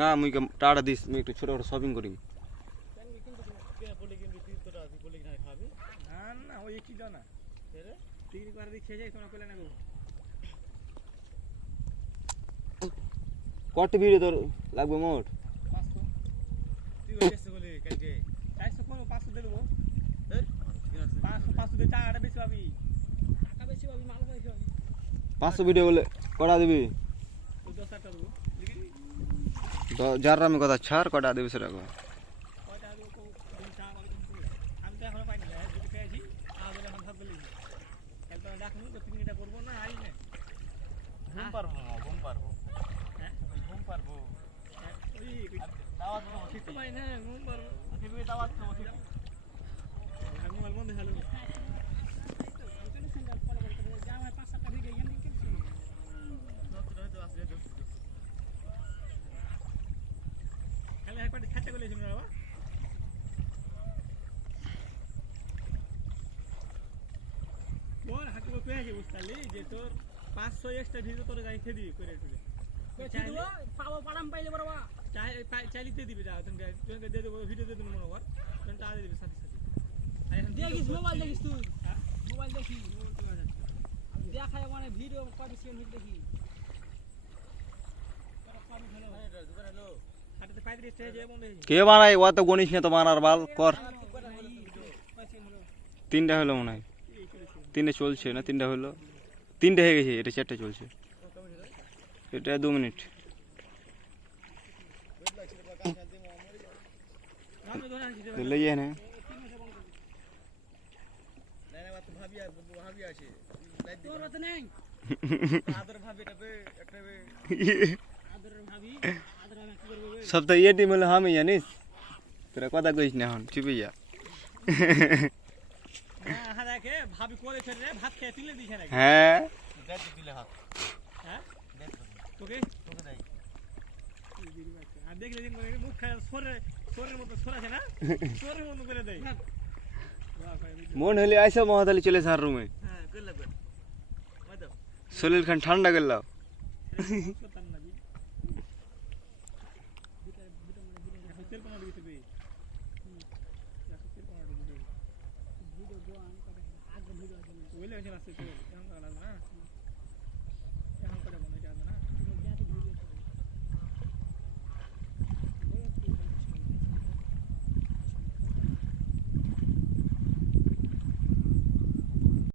না মুই tata this মুই একটু ছোট ছোট শপিং করি না ওই কি দাও না পিকনিক করে খেয়ে যাই তোমরা কইলে না গো কত ভিডিও তোর লাগবে মোট 500 তুই বলেছিস বলে কালকে 400 কোন 500 দেব 500 দে টাকাটা বেশি পাবি টাকা বেশি পাবি মাল বেশি পাবি 500 ভিডিও বলে কটা দিবি 10 টাকা দেব যার আমি কথা ছাড় কটা দিবি সেটা কো কয়টা দেব কো দিন টাকা পাবি আমি তো এখনো পাইনি যদি পেয়েছি আজ বলে আমি ভাবলি কাল তো দেখুন তো পিকনিকটা করব না আই না ঘুম পারবো হ্যাঁ ঘুম পারবো ওই দাওয়াত তো ঠিক ভাই না ঘুম পারবো তুই দাওয়াত তো ঠিক আমি মোবাইল বন্ধ হলো যে তোর 500 এক্সট্রা ভিডিও তোর গাড়ি খেয়ে দিবি করে দিবি পাবো পারাম পাইলে বড়বা চাইলিতে দিবি যা তুমি দিয়ে দেবো ভিডিও দিয়ে দেবো মনে কর তুমি টাকা দিয়ে দিবি সাথে সাথে দেখিস মোবাইল দেখিস তুই মোবাইল দেখি দেখায় মানে ভিডিও কত সেকেন্ড ভিডিও দেখি কে বানাই ও তো গণিস না তো বানার বাল কর তিনটা হলো মনে হয় তিনটা চলছে না তিনটা হলো তিনটা হয়ে গেছে এটা চারটা চলছে এটা 2 মিনিট ले ये ना सब तो ये टीम हम ही जानिस तेरा कदा कइस ना हन चुप जा हां देखे भाभी कोले फेर रे भात खेए तिले दिछ ना हैं दे दिले हाथ हैं তোকে তোকে দেই আর দেখলে দিন করে মুখ খায় সরের মতো সরাছে না সরের মতো করে দেই মন হলে আইসা মহাদালি চলে সার রুমে হ্যাঁ কর লাগবে মাদা সলিল খান ঠান্ডা গেল ভিডিও